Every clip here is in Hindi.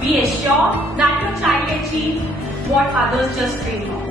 Be assured that your child achieves what others just dream of.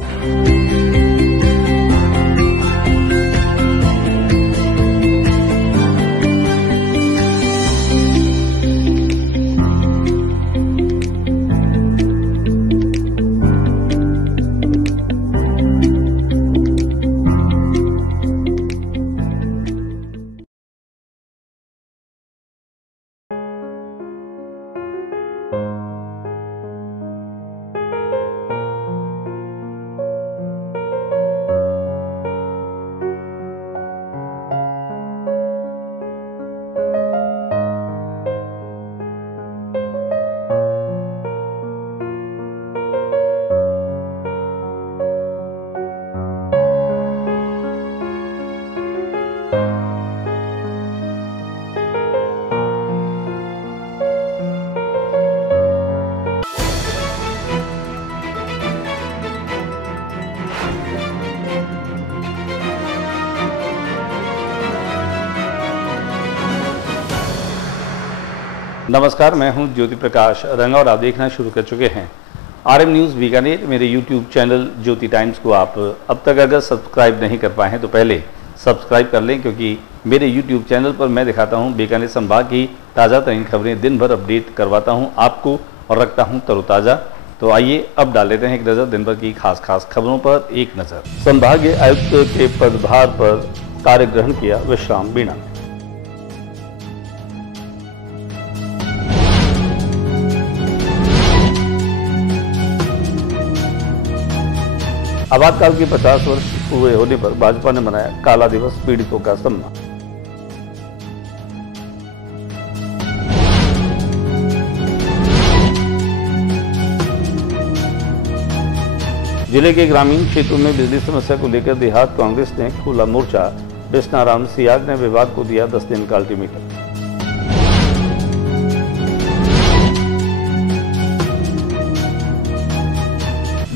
नमस्कार, मैं हूं ज्योति प्रकाश रंगा और आप देखना शुरू कर चुके हैं RM न्यूज़ बीकानेर। मेरे YouTube चैनल ज्योति टाइम्स को आप अब तक अगर सब्सक्राइब नहीं कर पाए हैं तो पहले सब्सक्राइब कर लें, क्योंकि मेरे YouTube चैनल पर मैं दिखाता हूं बीकानेर संभाग की ताज़ा तरीन खबरें, दिन भर अपडेट करवाता हूं आपको और रखता हूं तरोताज़ा। तो आइए अब डाल लेते हैं एक नज़र दिन भर की खास खबरों पर। एक नज़र। संभागीय आयुक्त के पदभार पर कार्य ग्रहण किया विश्राम मीणा। आपातकाल के 50 वर्ष पूरे होने पर भाजपा ने मनाया काला दिवस, पीड़ितों का सम्मान। जिले के ग्रामीण क्षेत्रों में बिजली समस्या को लेकर देहात कांग्रेस ने खोला मोर्चा। बिश्नाराम सियाग ने विभाग को दिया 10 दिन का अल्टीमेटम।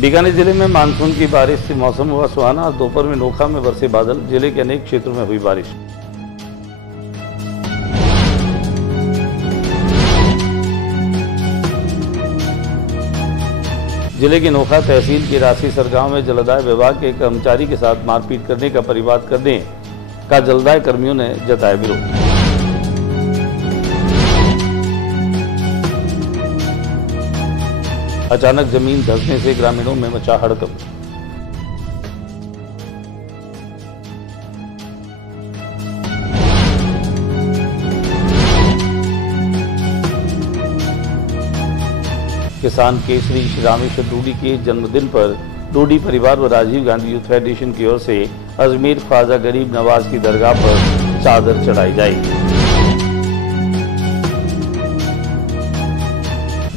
बीकानेर जिले में मानसून की बारिश से मौसम हुआ सुहाना। दोपहर में नोखा में बरसे बादल। जिले के अनेक क्षेत्रों में हुई बारिश। जिले के नोखा तहसील के राशि सरगांव में जलदाय विभाग के कर्मचारी के साथ मारपीट करने का प्रतिवाद करने का जलदाय कर्मियों ने जताया विरोध। अचानक जमीन धंसने से ग्रामीणों में मचा हड़कंप। किसान केसरी श्री रामेश्वर डूडी के जन्मदिन पर डूडी परिवार व राजीव गांधी यूथ फेडरेशन की ओर से अजमेर ख्वाजा गरीब नवाज की दरगाह पर चादर चढ़ाई जाएगी।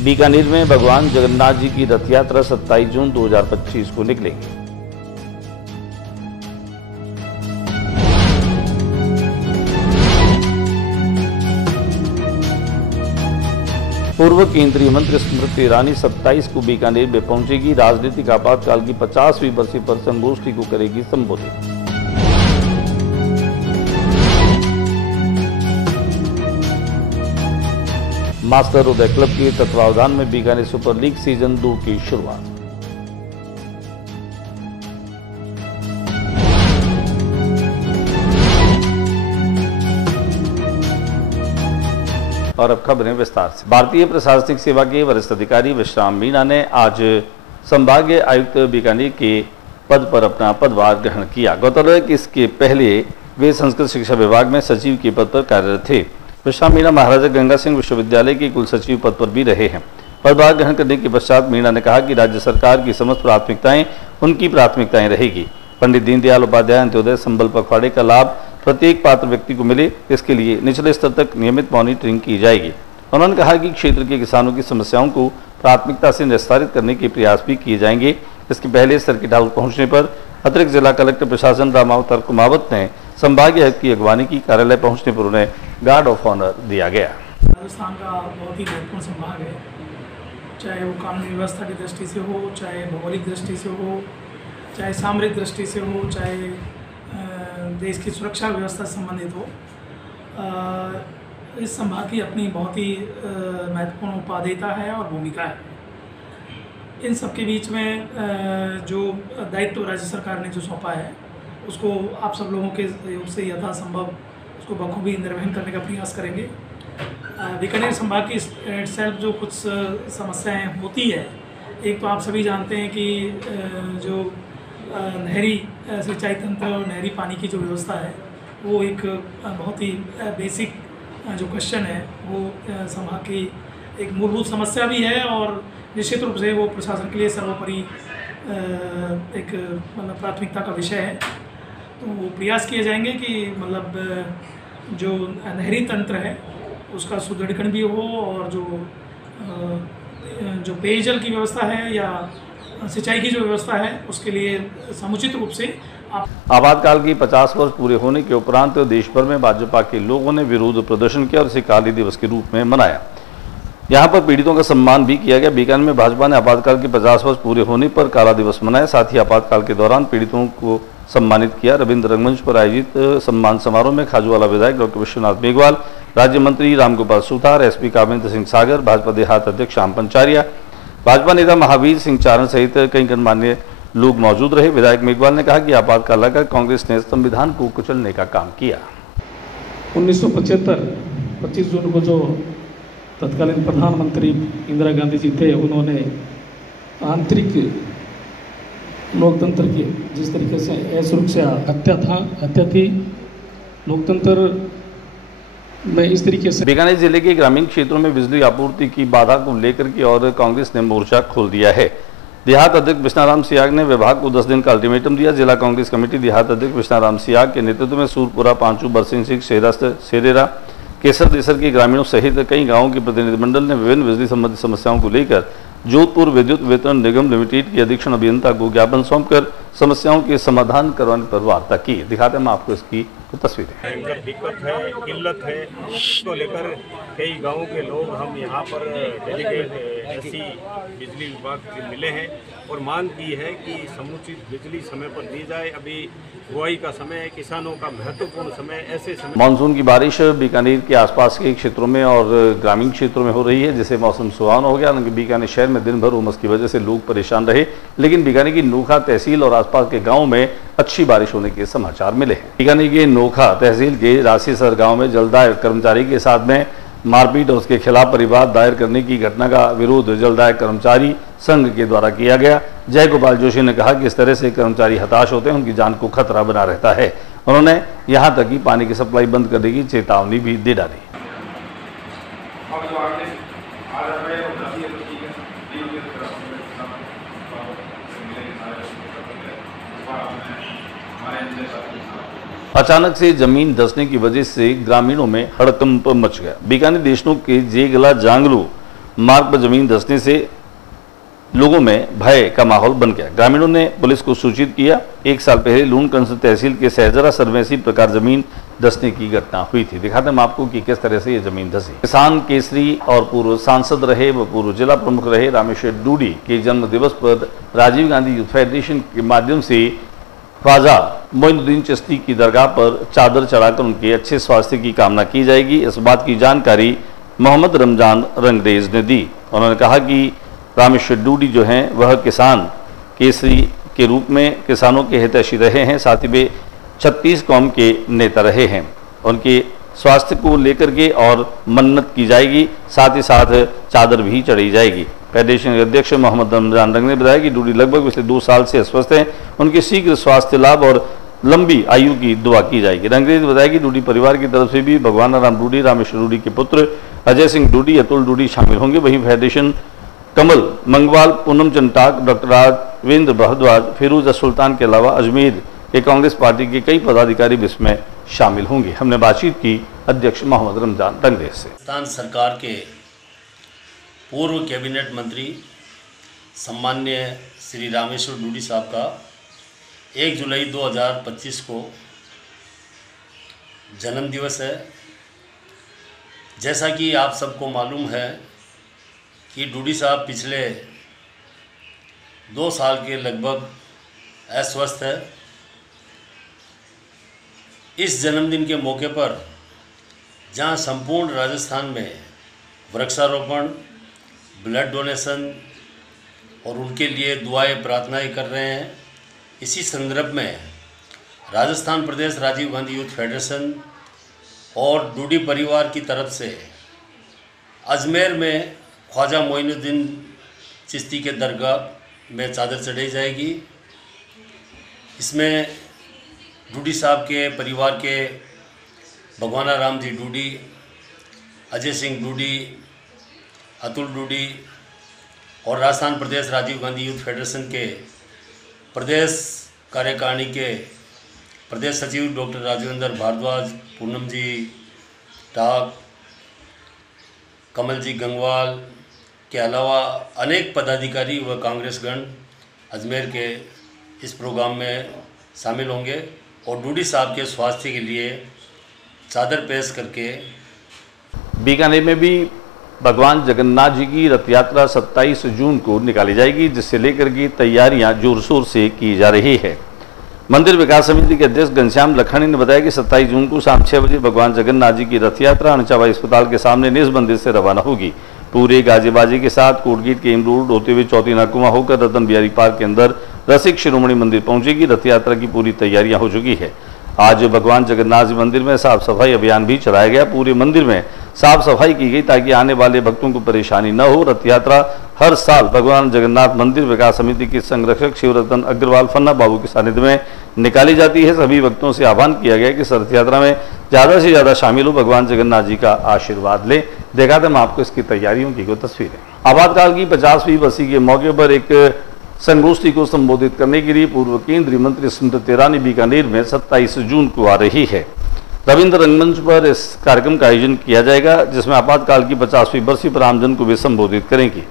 बीकानेर में भगवान जगन्नाथ जी की रथ यात्रा 27 जून 2025 को निकलेगी। पूर्व केंद्रीय मंत्री स्मृति ईरानी 27 को बीकानेर में पहुंचेगी। राजनीतिक आपातकाल की 50वीं बरसी पर संगोष्ठी को करेगी संबोधित। मास्टर उदय क्लब के तत्वावधान में बीकानेर सुपर लीग सीजन 2 की शुरुआत। और अब खबरें विस्तार से। भारतीय प्रशासनिक सेवा के वरिष्ठ अधिकारी विश्राम मीणा ने आज संभागीय आयुक्त बीकानेर के पद पर अपना पदभार ग्रहण किया। गौरतलब है कि इसके पहले वे संस्कृत शिक्षा विभाग में सचिव के पद पर कार्यरत थे। विश्राम मीणा महाराजा गंगा सिंह विश्वविद्यालय के कुल सचिव पद पर भी रहे हैं। पदभार ग्रहण करने के पश्चात मीणा ने कहा कि राज्य सरकार की समस्त प्राथमिकताएं उनकी प्राथमिकताएं रहेगी। पंडित दीनदयाल उपाध्याय अंत्योदय संबल पखवाड़े का लाभ प्रत्येक पात्र व्यक्ति को मिले, इसके लिए निचले स्तर तक नियमित मॉनिटरिंग की जाएगी। उन्होंने कहा कि क्षेत्र के किसानों की समस्याओं को प्राथमिकता से निस्तारित करने के प्रयास भी किए जाएंगे। इसके पहले सर्किट हाउस पहुंचने पर अतिरिक्त जिला कलेक्टर प्रशासन रामावतार कुमावत ने संभागीय आयुक्त की अगवानी की। कार्यालय पहुंचने पर उन्हें गार्ड ऑफ ऑनर दिया गया। राजस्थान का बहुत ही महत्वपूर्ण संभाग है, चाहे वो कानूनी व्यवस्था की दृष्टि से हो, चाहे भौगोलिक दृष्टि से हो, चाहे सामरिक दृष्टि से हो, चाहे देश की सुरक्षा व्यवस्था से संबंधित हो। इस संभाग की अपनी बहुत ही महत्वपूर्ण उपादेयता है और भूमिका है। इन सबके बीच में जो दायित्व राज्य सरकार ने जो सौंपा है उसको आप सब लोगों के सहयोग से यथासंभव उसको बखूबी निर्वहन करने का प्रयास करेंगे। बीकानेर संभाग की सेल्फ जो कुछ समस्याएं होती है, एक तो आप सभी जानते हैं कि जो नहरी सिंचाई तंत्र और नहरी पानी की जो व्यवस्था है वो एक बहुत ही बेसिक जो क्वेश्चन है वो संभाग की एक मूलभूत समस्या भी है और निश्चित रूप से वो प्रशासन के लिए सर्वोपरि एक मतलब प्राथमिकता का विषय है। तो वो प्रयास किए जाएंगे कि मतलब जो नहरी तंत्र है उसका सुदृढ़ीकरण भी हो और जो पेयजल की व्यवस्था है या सिंचाई की जो व्यवस्था है उसके लिए समुचित रूप से आपातकाल की 50 वर्ष पूरे होने के उपरांत देश भर में भाजपा के लोगों ने विरोध प्रदर्शन किया और इसे काली दिवस के रूप में मनाया। यहां पर पीड़ितों का सम्मान भी किया गया। बीकानेर में भाजपा ने आपातकाल के 50 वर्ष पूरे होने पर काला दिवस मनाया। साथ ही आपातकाल के दौरान पीड़ितों को सम्मानित किया। रविंद्र रंगमंच पर आयोजित सम्मान समारोह में खाजूवाला विधायक डॉक्टर विश्वनाथ मेघवाल, राज्य मंत्री रामगोपाल सुतार, एसपी कामेंद्र सिंह सागर, भाजपा देहात अध्यक्ष श्याम पंचारिया, भाजपा नेता महावीर सिंह चारण सहित कई गणमान्य लोग मौजूद रहे। विधायक मेघवाल ने कहा कि आपातकाल लाकर कांग्रेस ने संविधान को कुचलने का काम किया। 1975 25 जून को जो तत्कालीन प्रधानमंत्री इंदिरा गांधी जी थे, उन्होंने आंतरिक लोकतंत्र की जिस तरीके से असुरक्षा हत्या थी, लोकतंत्र में इस तरीके से बीकानेर जिले के ग्रामीण क्षेत्रों में बिजली आपूर्ति की बाधा को लेकर के और कांग्रेस ने मोर्चा खोल दिया है। देहात अध्यक्ष विष्णाराम सियाग ने विभाग को 10 दिन का अल्टीमेटम दिया। जिला कांग्रेस कमेटी देहात अध्यक्ष विष्णाराम सियाग के नेतृत्व में सूरपुरा, पांचू, बरसिंह सिंह, सेरेरा, केसर देसर के ग्रामीणों सहित कई गांवों के प्रतिनिधिमंडल ने विभिन्न बिजली संबंधी समस्याओं को लेकर जोधपुर विद्युत वितरण निगम लिमिटेड के अधीक्षण अभियंता को ज्ञापन सौंपकर समस्याओं के समाधान करवाने पर वार्ता की। दिखाते हैं आपको इसकी तस्वीरें। भयंकर दिक्कत है, किल्लत है, इसको लेकर कई गांवों के लोग हम यहाँ पर डेलीगेट ऐसी बिजली विभाग से मिले हैं और मांग की है कि समुचित बिजली समय पर दी जाए। अभी बुआई का समय है, किसानों का महत्वपूर्ण समय, ऐसे समय मानसून की बारिश बीकानेर के आसपास के क्षेत्रों में और ग्रामीण क्षेत्रों में हो रही है, जिससे मौसम सुहावना हो गया। बीकानेर शहर में दिन भर उमस की वजह से लोग परेशान रहे, लेकिन बीकानेर की नोखा तहसील और आसपास के गाँव में अच्छी बारिश होने के समाचार मिले हैं। बीकानेर के नोखा तहसील के राशीसर गाँव में जलदाय कर्मचारी के साथ में मारपीट और उसके खिलाफ परिवाद दायर करने की घटना का विरोध जलदाय कर्मचारी संघ के द्वारा किया गया। जय गोपाल जोशी ने कहा कि इस तरह से कर्मचारी हताश होते हैं, उनकी जान को खतरा बना रहता है। उन्होंने यहां तक कि पानी की सप्लाई बंद करने की चेतावनी भी दे डाली। अचानक से जमीन धंसने की वजह से ग्रामीणों में हड़कंप मच गया। बीकानेर देशनों के जेगला जांगलू मार्ग पर जमीन धंसने से लोगों में भय का माहौल बन गया। ग्रामीणों ने पुलिस को सूचित किया। 1 साल पहले लूणकंस तहसील के सहजरा सरवेसी प्रकार जमीन धंसने की घटना हुई थी। दिखाते हैं आपको कि किस तरह से ये जमीन धंसी। किसान केसरी और पूर्व सांसद रहे व पूर्व जिला प्रमुख रहे रामेश्वर डूडी के जन्म दिवस पर राजीव गांधी यूथ फेडरेशन के माध्यम से ख्वाजा मोइनुद्दीन चिश्ती की दरगाह पर चादर चढ़ाकर उनके अच्छे स्वास्थ्य की कामना की जाएगी। इस बात की जानकारी मोहम्मद रमजान रंगरेज ने दी। उन्होंने कहा कि रामेश्वर डूडी जो हैं वह किसान केसरी के रूप में किसानों के हितैषी रहे हैं, साथ ही वे 36 कौम के नेता रहे हैं। उनके स्वास्थ्य को लेकर के और मन्नत की जाएगी, साथ ही साथ चादर भी चढ़ी जाएगी। फेडरेशन के अध्यक्ष मोहम्मद रमजान रंग ने बताया कि डूडी लगभग पिछले 2 साल से अस्वस्थ हैं। उनके शीघ्र स्वास्थ्य लाभ और लंबी आयु की दुआ की जाएगी। रंगरेज ने बताया कि डूडी परिवार की तरफ से भी भगवान राम डूडी, रामेश्वर डूडी के पुत्र अजय सिंह डूडी, अतुल डूडी शामिल होंगे। वहीं फेडरेशन कमल मंगवाल, पूनम चंटाक, डॉक्टर राजवेंद्र भारद्वाज, फिरोज सुल्तान के अलावा अजमेर के कांग्रेस पार्टी के कई पदाधिकारी भी इसमें शामिल होंगे। हमने बातचीत की अध्यक्ष मोहम्मद रमजान रंगरेज से। राजस्थान सरकार के पूर्व कैबिनेट मंत्री सम्मान्य श्री रामेश्वर डूडी साहब का 1 जुलाई 2025 को जन्म दिवस है। जैसा कि आप सबको मालूम है कि डूडी साहब पिछले 2 साल के लगभग अस्वस्थ है। इस जन्मदिन के मौके पर जहां संपूर्ण राजस्थान में वृक्षारोपण, ब्लड डोनेशन और उनके लिए दुआएं प्रार्थनाएं कर रहे हैं। इसी संदर्भ में राजस्थान प्रदेश राजीव गांधी यूथ फेडरेशन और डूडी परिवार की तरफ से अजमेर में ख्वाजा मोइनुद्दीन चिश्ती के दरगाह में चादर चढ़ाई जाएगी। इसमें डूडी साहब के परिवार के भगवाना राम जी डूडी, अजय सिंह डूडी, अतुल डूडी और राजस्थान प्रदेश राजीव गांधी यूथ फेडरेशन के प्रदेश कार्यकारिणी के प्रदेश सचिव डॉक्टर राजेंद्र भारद्वाज, पूनम जी टाक, कमल जी गंगवाल के अलावा अनेक पदाधिकारी व कांग्रेसगण अजमेर के इस प्रोग्राम में शामिल होंगे और डूडी साहब के स्वास्थ्य के लिए चादर पेश करके। बीकानेर में भी भगवान जगन्नाथ जी की रथ यात्रा 27 जून को निकाली जाएगी, जिससे लेकर की तैयारियां जोर शोर से की जा रही है। मंदिर विकास समिति के अध्यक्ष घनश्याम लखानी ने बताया कि 27 जून को शाम 6 बजे भगवान जगन्नाथ जी की रथ यात्रा अणचावा अस्पताल के सामने निज मंदिर से रवाना होगी। पूरे गाजे बाजे के साथ कोटगेट के एम रोड होते हुए चौथी नाकुमा होकर रतन बिहारी पार्क के अंदर रसिक शिरोमणि मंदिर पहुंचेगी। रथ यात्रा की पूरी तैयारियां हो चुकी है। आज भगवान जगन्नाथ जी मंदिर में साफ सफाई अभियान भी चलाया गया। पूरे मंदिर में साफ सफाई की गई ताकि आने वाले भक्तों को परेशानी न हो। रथ यात्रा हर साल भगवान जगन्नाथ मंदिर विकास समिति के संरक्षक शिवरतन अग्रवाल फन्ना बाबू के सानिध्य में निकाली जाती है। सभी भक्तों से आह्वान किया गया कि इस रथ यात्रा में ज़्यादा से ज़्यादा शामिल हो, भगवान जगन्नाथ जी का आशीर्वाद लें। दिखाते हम आपको इसकी तैयारियों की को तस्वीरें। आपातकाल की 50वीं बरसी के मौके पर एक संगोष्ठी को संबोधित करने के लिए पूर्व केंद्रीय मंत्री स्मृति ईरानी बीकानेर में 27 जून को आ रही है। रविंद्र रंगमंच पर इस कार्यक्रम का आयोजन किया जाएगा, जिसमें आपातकाल की 50वीं बरसी पर आमजन को भी संबोधित करेंगी।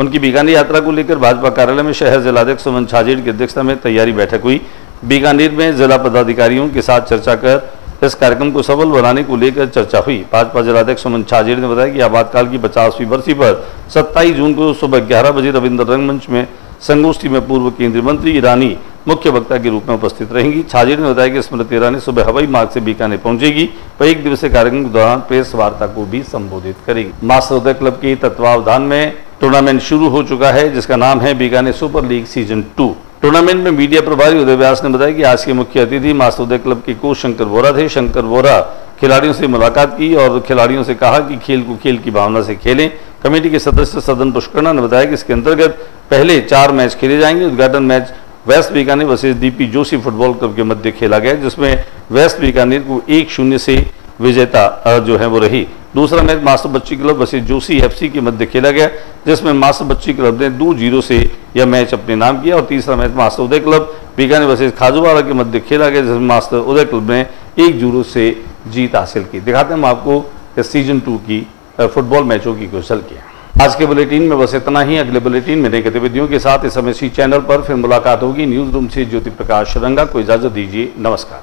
उनकी बीकानेर यात्रा को लेकर भाजपा कार्यालय में शहर जिलाध्यक्ष सुमन छाजेड़ की अध्यक्षता में तैयारी बैठक हुई। बीकानेर में जिला पदाधिकारियों के साथ चर्चा कर इस कार्यक्रम को सफल बनाने को लेकर चर्चा हुई। भाजपा जिलाध्यक्ष सुमन छाजेड़ ने बताया कि आपातकाल की 50वीं बरसी पर 27 जून को सुबह 11 बजे रविंद्र रंगमंच में संगोष्ठी में पूर्व केंद्रीय मंत्री ईरानी मुख्य वक्ता के रूप में उपस्थित रहेंगी। छाजेड़ ने बताया कि स्मृति ईरानी सुबह हवाई मार्ग से बीकानेर पहुंचेगी व एक दिवसीय कार्यक्रम के दौरान प्रेस वार्ता को भी संबोधित करेगी। मास्टर उदय क्लब के तत्वावधान में टूर्नामेंट शुरू हो चुका है, जिसका नाम है Bikaner super league season 2। Tournament में मीडिया प्रभारी उदय व्यास ने बताया कि आज के मुख्य अतिथि मास्टर उदय क्लब के कोच शंकर वोरा थे। शंकर वोरा खिलाड़ियों से मुलाकात की और खिलाड़ियों से कहा कि खेल को खेल की भावना से खेलें। कमेटी के सदस्य सदन पुष्करना ने बताया कि इसके अंतर्गत पहले 4 मैच खेले जाएंगे। उद्घाटन match West Bikaner versus DP Joshi football club के मध्य खेला गया, जिसमें वेस्ट बीकानेर को 1-0 से विजेता जो है वो रही। दूसरा मैच मास्टर बच्ची क्लब वर्सेस जोशी एफसी के मध्य खेला गया, जिसमें मास्टर बच्ची क्लब ने 2-0 से यह मैच अपने नाम किया। और तीसरा मैच मास्टर उदय क्लब बीकानेर वर्सेस खाजूवाड़ा के मध्य खेला गया, जिसमें मास्टर उदय क्लब ने 1-0 से जीत हासिल की। दिखाते हैं हम आपको इस सीजन 2 की फुटबॉल मैचों की कुशल किया। आज के बुलेटिन में बस इतना ही। अगले बुलेटिन में नई गतिविधियों के साथ इस समय चैनल पर फिर मुलाकात होगी। न्यूज रूम से ज्योति प्रकाश रंगा को इजाजत दीजिए। नमस्कार।